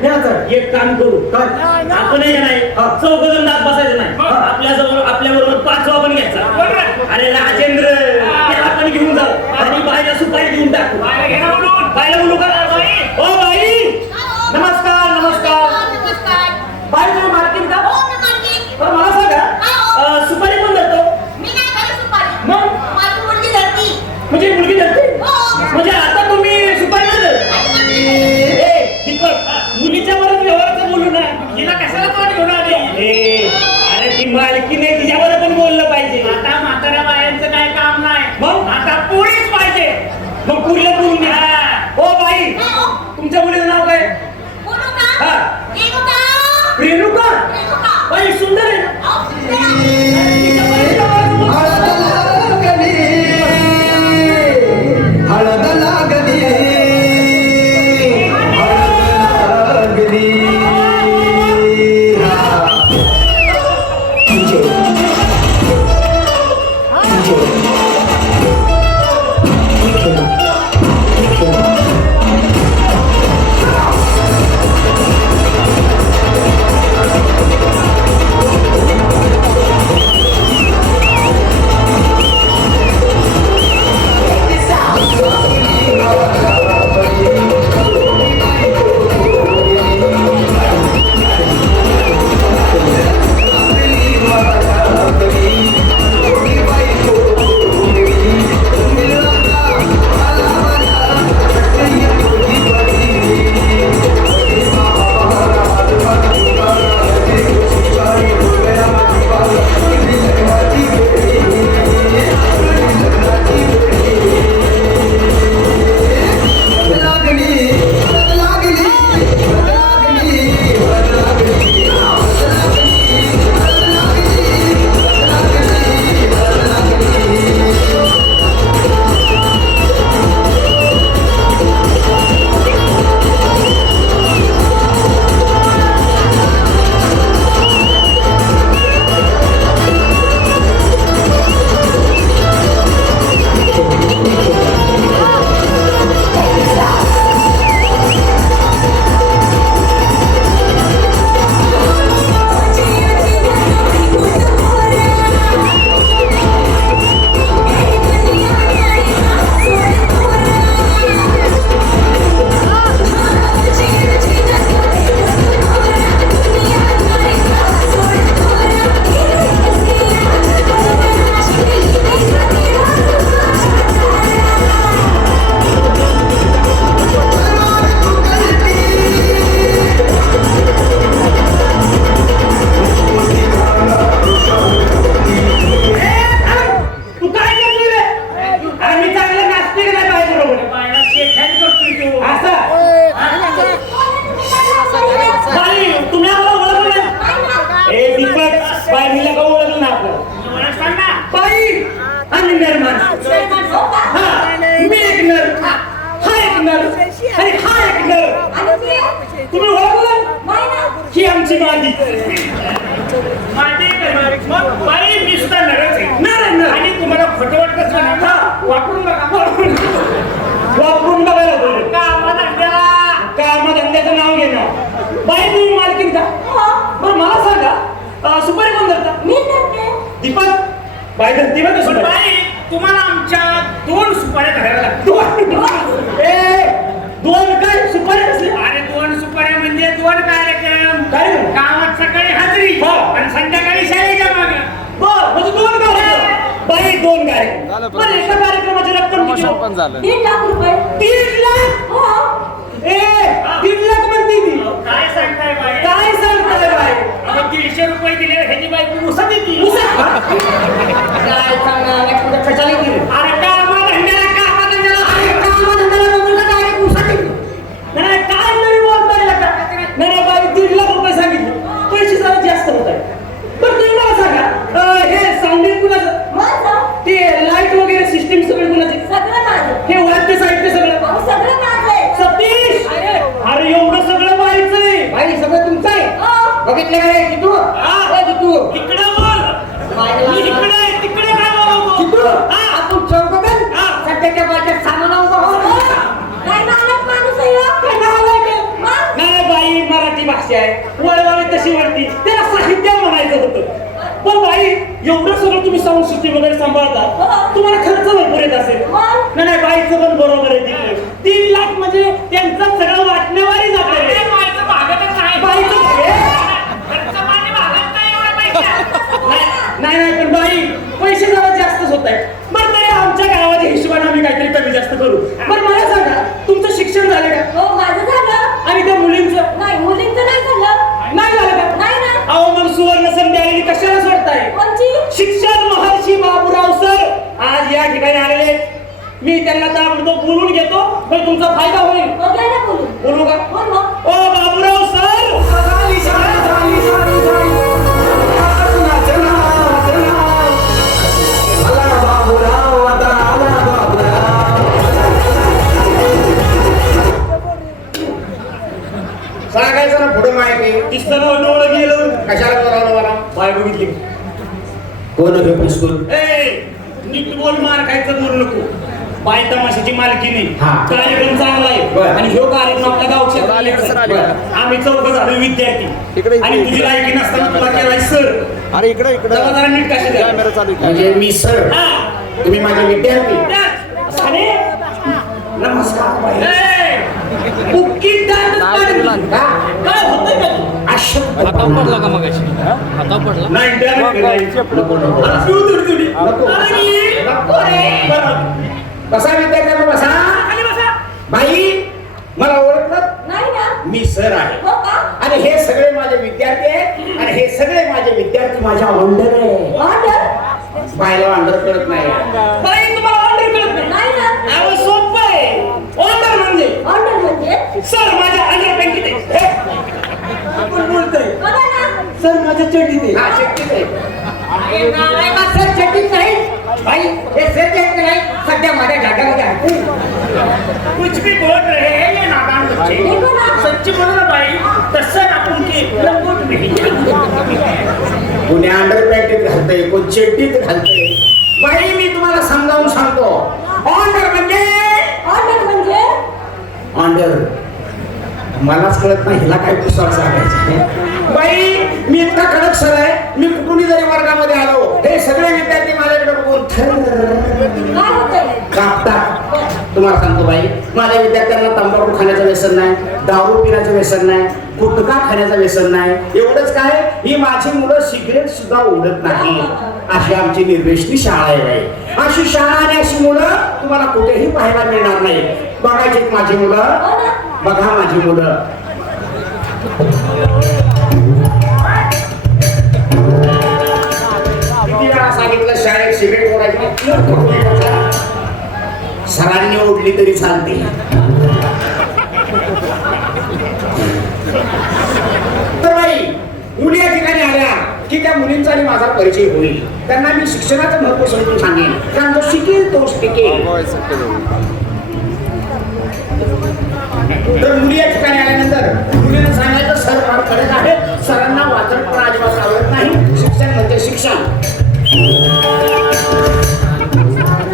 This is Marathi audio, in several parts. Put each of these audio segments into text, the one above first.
एक काम करू. काय? आपण आहे का नाही. हा. चौघजण दात बसायचं नाही. हा. आपल्या जवळ आपल्या बरोबर पाचवा पण घ्यायचा. अरे राजेंद्र त्याला पण घेऊन जाऊ. आणि बायला सुपारी देऊन टाकू. बायला बोलू का? O by. ही आमची मादी नर आहे, नर. आणि तुम्हाला खोटं वाटत असलं ना हा. वापरून बघा. वापरून बघायला बोललो कामाधंद्याला. कामधंद्याचं नाव घे ना. बाई तुम्ही मालकीन का? बरं मला सांगा सुपारी कोण धरता दीपक? बाई धरती बघ सुपारी बाई तुम्हाला आमच्या दोन सुपाऱ्या धरायला लागतात ए दोन काय सुपारी कसली अरे दोन सुपाऱ्या म्हणजे दोन कार्यक्रम काय रे? गावात सकाळी हजरी हो. आणि संध्याकाळी शाळेच्या मागे बर म्हणजे दोन कार्यक्रम बाई दोन कार्यक्रम एका कार्यक्रमाची रक्कम हो? पण झालं. तीन लाख ए तीन लाख? म्हणते ती काय सांगताय बाई? काय सांगताय बाई? दीडशे रुपये दिले ह्याची बाई मुसा देते काय सांगणार कुठं कशाला गेली? बघितलं का रे? जितू? हा. जितू? तिकडे बोल. मी इकडे आहे, तिकडे काय बोलावं? जितू हा? आपण चौकदन हा. सध्याच्या माझ्या सामना उभा हो. काय नालायक माणूस आहे काय नालायक नाही बाई मराठी भाषा आहे. वळवळे तशी वळती. त्याला साहित्य म्हणायचं होतं. पण बाई एवढं सगळं तुम्ही संस्कृती वगैरे सांभाळता तुम्हाला खर्च भरपूर येत असेल. नाही बाईचं पण बरोबर आहे तीन लाख म्हणजे त्यांचा सगळं वाटण्यावारी आज या ठिकाणी आलेले. मी त्यांना ताबडतोब बोलून घेतो पण तुमचा फायदा होईल. हो ना बोलू. का? मग ओ बाबूराव सर! सांगायचं ना पुढे माहिती दिसताना डोळं गेलं. कशाला बोलावलं मला? बाय बघितली. कोण होते पिस्तूल ए नीट बोल मार खायचं बोल नको. बाय तमाशाची मालकी नाही. हा. कार्यक्रम चांगला आहे. आणि ह्यो कार्यक्रम आपल्या गावच्या. बरं. आम्ही चौघ झालो विद्यार्थी. आणि तुझी. लायकी नसताना तुला केलाय सर. अरे इकडे इकडे. जरा नीट कशी द्या. कॅमेरा चालू आहे. म्हणजे मी सर. तुम्ही माझे विद्यार्थी. नमस्कार? काय होतं पडला का पडला. बसा विद्यार्थ्यांना बसा. बाई मला ओळखलं? नाही ना. मी सर आहे. हो आणि हे सगळे माझे विद्यार्थी आहेत. आणि हे सगळे माझे विद्यार्थी माझ्या अंडर आहे ऑर्डर बायला अंडर कळत नाही. तुम्हाला ऑर्डर कळत नाही. सोपं आहे. ऑर्डर म्हणजे? ऑर्डर म्हणजे? सर माझ्या अंडर पॅन्टीत आहे हे. आपण बोलतोय बघा ना सर माझ्या चड्डीत आहे. हा आहे. नालायक, सर चड्डीत नाही. भाई हे सर नाही. सध्या माझ्या जागामध्ये आहे. कुछ भी बोल रहे हैं ये नादान बच्चे. देखो ना. सच्ची बोलो ना भाई तसं आपण की रंगून नाही कोणी अंडर पॅन्टीत घालतंय कोण चड्डीत घालतंय बाई मी तुम्हाला समजावून सांगतो. ऑर्डर म्हणजे? ऑर्डर म्हणजे? ऑर्डर मलाच कळत नाही हिला काय पुस्तक सांगायचं? बाई मी इतका कडक सर आहे. मी कुठूनही जरी वर्गामध्ये आलो हे सगळे विद्यार्थी माझ्याकडे बघून कापता. तुम्हाला सांगतो बाई माझ्या विद्यार्थ्यांना तंबाखू खाण्याचं व्यसन नाही दारू पिण्याचं व्यसन नाही गुटखा खाण्याचं व्यसन नाही. एवढंच काय ही माझी मुलं सिगरेट सुद्धा ओढत नाही. अशी आमची निर्देशनी शाळा आहे बाई. अशी शाळा आणि अशी मुलं तुम्हाला कुठेही पाहायला मिळणार नाही. बघायची माझी मुलं. बघा माझी मुलं. सरांनी ओढली तरी चालते. तर बाई मुली या ठिकाणी आल्या की त्या मुलींचा आणि माझा परिचय होईल. त्यांना मी शिक्षणाचं महत्त्व समजून सांगेन. कारण जो शिकेल तोच शिकेल. तर मुली या ठिकाणी आल्यानंतर मुलीनं सांगायचं सर फार करत आहे. सरांना वाचन पण अजिबात आवडत नाही. शिक्षण म्हणजे शिक्षण.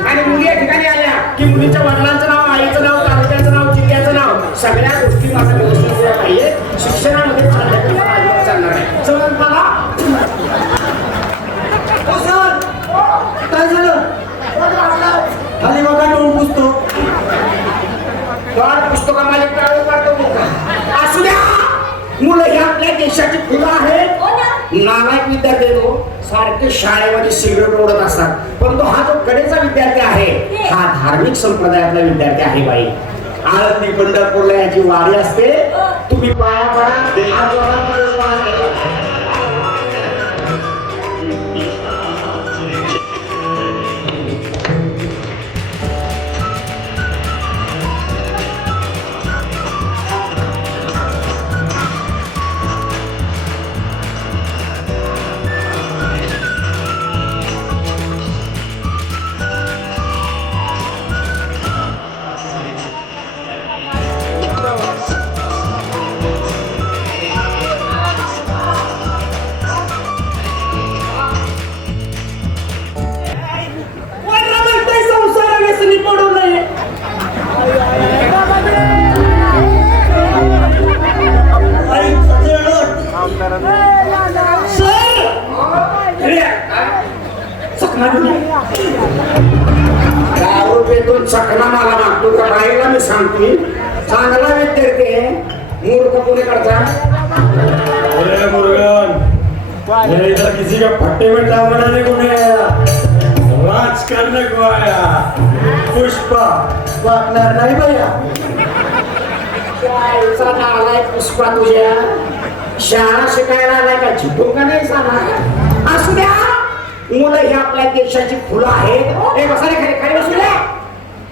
आणि मुली या ठिकाणी आल्या. की मुलीच्या वडिलांचं नाव आईचं नाव तालुक्याचं नाव जिल्ह्याचं नाव सगळ्या गोष्टी माझ्या व्यवस्थित पाहिजे शिक्षणामध्ये चालल्या तर मला अजिबात चालणार नाही समज मला हो सर काय झालं खाली बघा टोन पुस्तक तर पुस्तकामध्ये काय काढतो मुलगा. असू द्या मुलं ही आपल्या देशाची फुलं आहेत हो ना नालायक विद्यार्थी आहे तो सारखे शाळेमध्ये सिगरेट ओढत असतात पण तो हा जो कडेचा विद्यार्थी आहे हा संप्रदायातला विद्यार्थी आहे बाई. आळंदी पंढरपूरला याची वारी असते. तुम्ही पाया पडा दारू पेटून चकना मला मागतो का बाईला मी सांगतो चांगला विद्यार्थी आहे मूर्ख पुणे करता अरे मुरुगन मेरे इधर किसी का फट्टे में टांग को नहीं आया राज करने को आया पुष्पा वाटणार नाही भैया त्याचा नालाय पुष्पा तुझ्या शाळा शिकायला आलाय का झिटू का नाही सांगा असू द्या. मुलं ही आपल्या देशाची फुलं आहेत. हे बसा रे खाली खाली बसू द्या.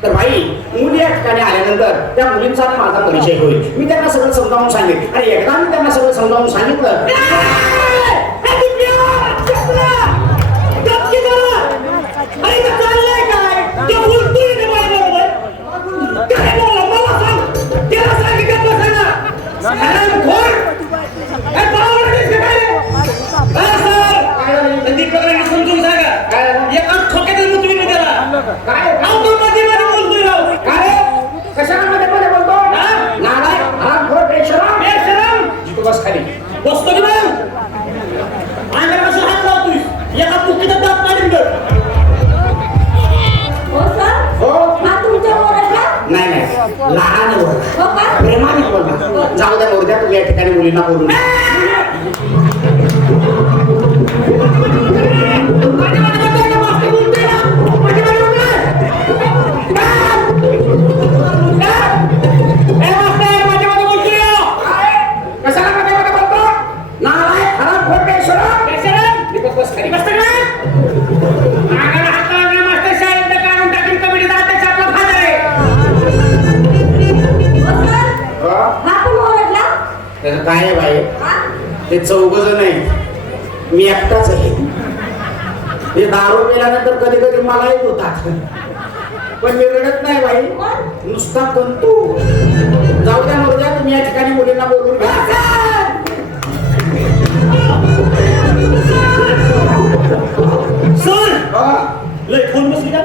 तर भाई मुली या ठिकाणी आल्यानंतर त्या मुलींचा माझा परिचय होईल. मी त्यांना सगळं समजावून सांगेन. आणि एकदा मी त्यांना सगळं समजावून सांगितलं. काय ते बोलतोय इथे माझ्याबरोबर. काय बोलला? मला सांग. त्याला सांग की गप्प बसायला. हरामखोर. हे बावळट दिसते काय रे? काय सर? काय झालं? तर दीपकरांनी समजून सांगा. काय झालं? एका ठोक्यातच मुतवी मी त्याला. काय तो मध्ये मध्ये बोलतोय राव. काय कशाला मध्ये मध्ये बोलतो? नालाय हरामखोर बेशरम बेशरम. जिथू बस खाली बसतो की नाही? अंगापासून हात लावतोय. एका पुकीचा दात काढून बघ. हो सर हो हा तुमच्या नाही नाही लहान बोलला. हो का प्रेमाने बोलला जाऊ द्या मोरद्या तुम्ही या ठिकाणी मुलींना बोलून काय हा ते चौघ जण आहे मी एकटाच आहे. हे दारू पिल्यानंतर कधी कधी मलाही होतात. पण मी रडत नाही बाई. नुसता कंतू जाऊ द्या द्या. तुम्ही या ठिकाणी मुलींना बोलून घ्या. सर! हा? लय फोन बसली का?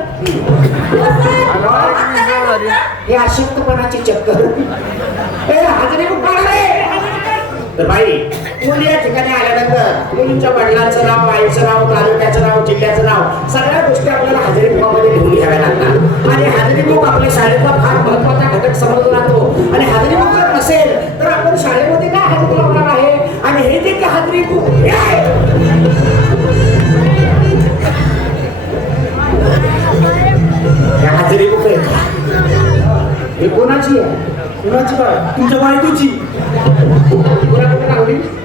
हो अशक्तपणाची चक्कर. हाजरी रे तर बाई मुली या ठिकाणी आल्यानंतर? मुलींच्या वडिलांचं नाव आईचं नाव तालुक्याचं नाव जिल्ह्याचं नाव सगळ्या गोष्टी आपल्याला हजेरी बुकामध्ये लिहून घ्याव्या लागतात. आणि हजेरी बुक आपल्या शाळेचा फार महत्त्वाचा घटक समजला जातो. आणि हजेरी बुक जर नसेल तर आपण शाळेमध्ये काय हजेरी लावणार आहे? आणि हे जे काय हजेरी बुक हे आहे हजेरी बुक आहे का? हे कोणाची आहे? कुणाची बाय तुमच्या बायकोची.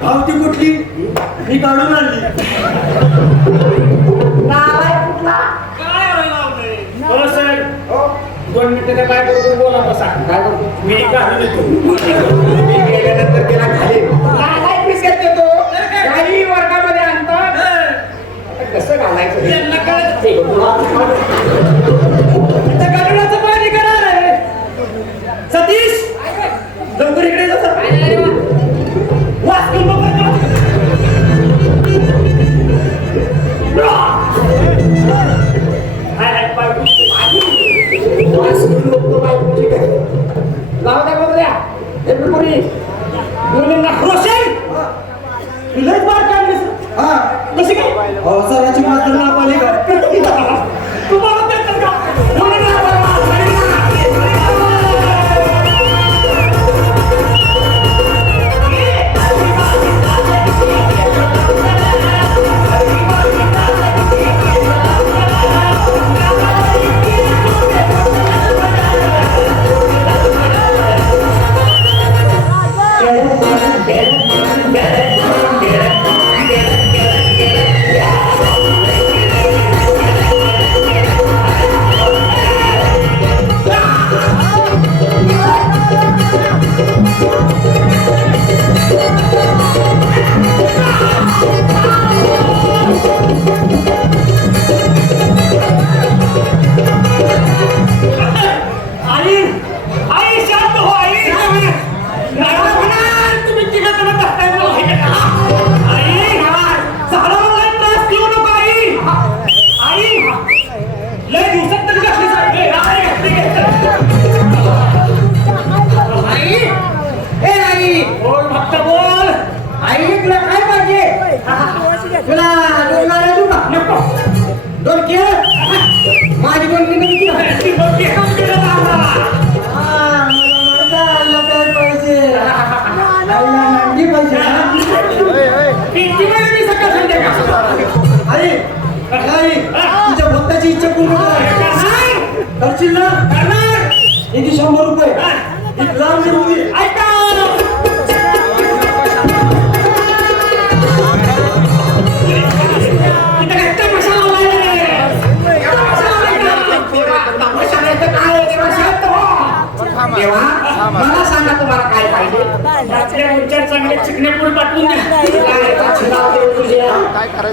पावती कुठली? मी काढून आणली. काय? हो साहेब. हो दोन मिनिटं त्या बायको बोला बसा. काय करतो? मी काढून येतो. मी गेल्यानंतर तिला खाली नालाय पिसेल देतो. काही वर्गामध्ये आणतात. कसं घालायचं? त्यांना कळत तुझ्या भक्ताची इच्छा पूर्ण कर करणार करशील ना करणार किती शंभर रुपये एक लांब निघून दे. ऐका इथं काय तमाशा लावलाय रे? तमाशा लावलाय का? तमाशा नाही तर काय आहे देवा शांत हो. देवा मला सांगा तुम्हाला काय पाहिजे? आपल्या विचार चांगले चिकण्यापूर पाठवून द्या. काय पाठी लावते तुझ्या?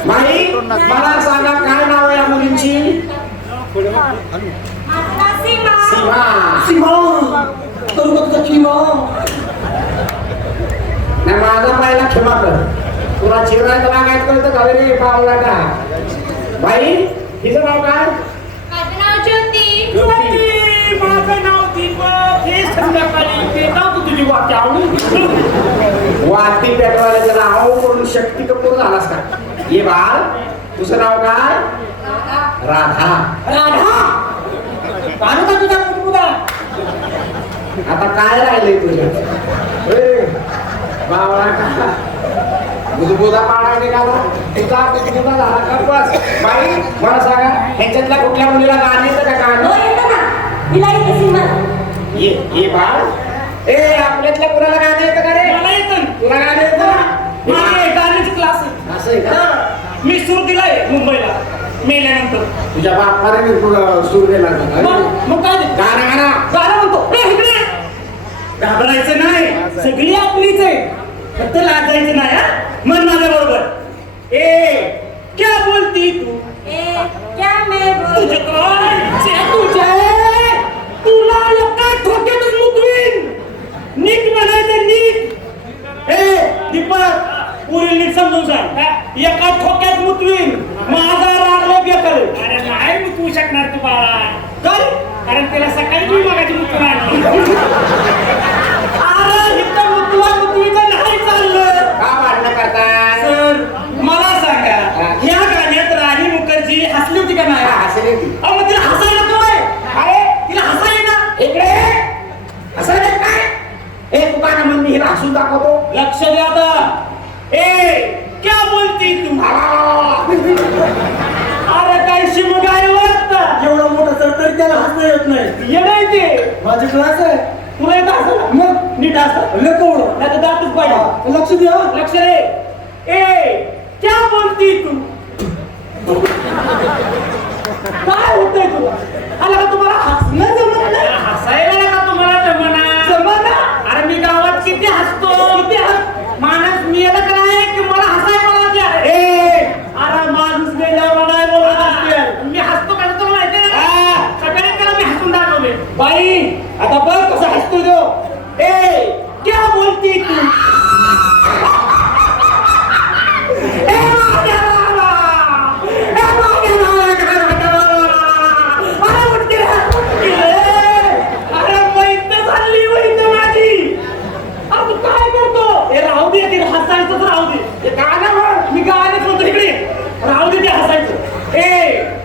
बाई मला सांगा काय नाव आहे या मुलींची? आता सीमा. सीमा. सीमा करू का तुझा किमा नाही माझा पहिला क्षमा कर. तुला चिराय तुला काय कळतं का? रे पावला का? बाई तिचं नाव काय? माझं नाव ज्योती. ज्योती, माझं नाव संध्याकाळी तुझी वाक्य आवडून वाटी नाव करून शक्ती कपूर झालास का? ये बाळ तुझं नाव काय? राधा. राधा? काढू का तुझा कुटुंबा आता काय राहिलंय तुझं ए, बावळा का? पाडा निघाला. तुझा बुधबुधा झाला का? बस. बाई मला सांगा ह्याच्यातल्या कुठल्या मुलीला गाणं येतं का? हो गाणं येतं ना. तिला येते सीमा ये ये बाळ. ए आपल्यातल्या कुणाला गाणं येतं का रे? मला येतं तुला गाणं येतं? ना? माझे गाण्याचे क्लास आहे. असं आहे का? हा, मी सूर दिलाय मुंबईला मेल्यानंतर. तुझ्या बापाने मी तुला सूर दिला का? मग मग काय ते? गाणं गाणं गाणं म्हणतो. ए, इकडे. घाबरायचं नाही. सगळी आपलीच आहे. फक्त लाजायचं नाही हा. मन माझ्या बरोबर. ए क्या बोलती तू? ए क्या मैं बोल? तुझे काय? चे तुझे तुला एका ठोक्यातच मुकवीन. नीट म्हणायचं नीट. ए दीपक पुरी नीट समजून सांग. हा? एका ठोक्यात मुतवीन माझा रागला बेकार अरे नाही मुतवू शकणार तू बाळा काय कारण त्याला सकाळी तुम्ही मागाची मुतून आणली अरे इथं मुतवा मुतवीचं नाही चाललं का भांडणं करताय सर मला सांगा ह्या गाण्यात राणी मुखर्जी हसली होती का नाही हा, हसले की. अहो मग तिला हसायला काय अरे तिला हसायला इकडे असं नाही काय ए तू का म्हणून मी हिला हसून दाखवतो लक्ष द्या आता ए क्या बोलती तू अरे काय शिवगाय वाटता एवढा मोठा सर तरी त्याला हसता येत नाही येणार ते माझे क्लास आहे तुला येत असं मग नीट लकवडं नाही तर दातच पाहिजे लक्ष द्या. लक्ष रे. ए क्या बोलती तू? काय होतंय तुला? आला का तुम्हाला? हसणं जमत नाही? हसायला का तुम्हाला जमना? जमना अरे मी गावात किती हसतो. किती हस माणूस मी येलं का नाही की मला हसाय मला द्या ए! अरे माणूस गेल्यावर नाही बोलत असते मी हसतो का तुला माहिती आहे सगळे त्याला मी हसून दाखवले. बाई आता बघ कसं हसतो तो. ए! क्या बोलती तू ए माझ्या बाबा! ए माझ्या बाबा! अरे उठते रे, उठते रे! अरे वैद्य झाली वैद्य माझी अरे तू काय करतो हे राहू दे ते हसायचं तर राहू दे हे गाणं म्हण. मी गाणं म्हणतो इकडे राहू दे ते हसायचं ए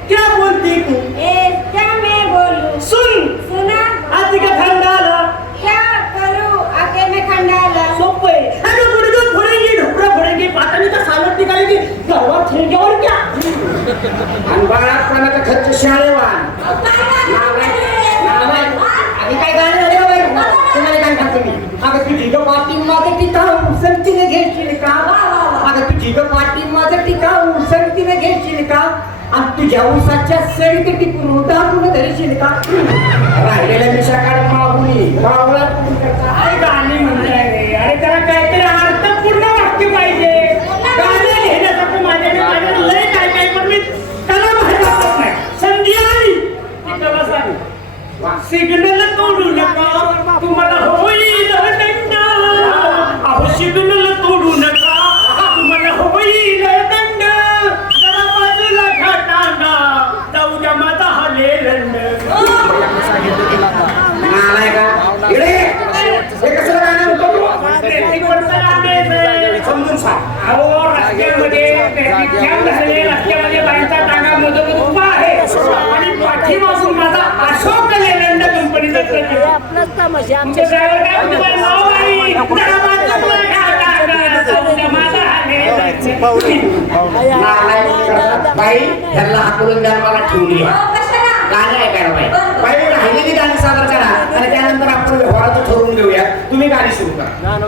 क्या बोलती तू ए क्या मैं बोलूं सुन सुना आधी का थंडाला क्या करूं आगे मैं खंडाला सोपं आहे अगं गुडघं फोडेंगे ढोकळं फोडेंगे पातानी तर सालट निघालेगी गरबा ठेंग्यावर क्या आणि बाळापणाचा खर्च शाळेवान आधी काय गाणं झाले का बाई? तुम्हाला काय सांगतो मी अगं तुझी ग पाठी माझं टिकाऊ संगतीने घेशील का अगं तुझी ग पाठी माझं टिकाऊ संगतीने घेशील का? आणि तुझ्या उसाच्या सडीत टिकून उदाहरण धरशील का? राहिलेल्या मिशा काढ मागुनी मावळा काय गाणी म्हणताय रे? अरे त्याला काहीतरी अर्थपूर्ण वाक्य पाहिजे. गाणं लिहिण्यासाठी माझ्याकडे माझ्याकडे लय काय काय पण मी त्याला माहिती वाटत नाही. संधी आली. की त्याला सांग. सिग्नल तोडू नका. तुम्हाला होईल जाऊद्या माझा लेलंड." नालायक मुलगा. बाई ह्यांना हाकलून द्या मला ठेवली अहो, कशाला? गाणे ऐकायला बाई? बाई राहिलेली गाणी सादर करा. आणि त्यानंतर आपण व्यवहाराचं ठरवून घेऊया. तुम्ही गाणी सुरू करा.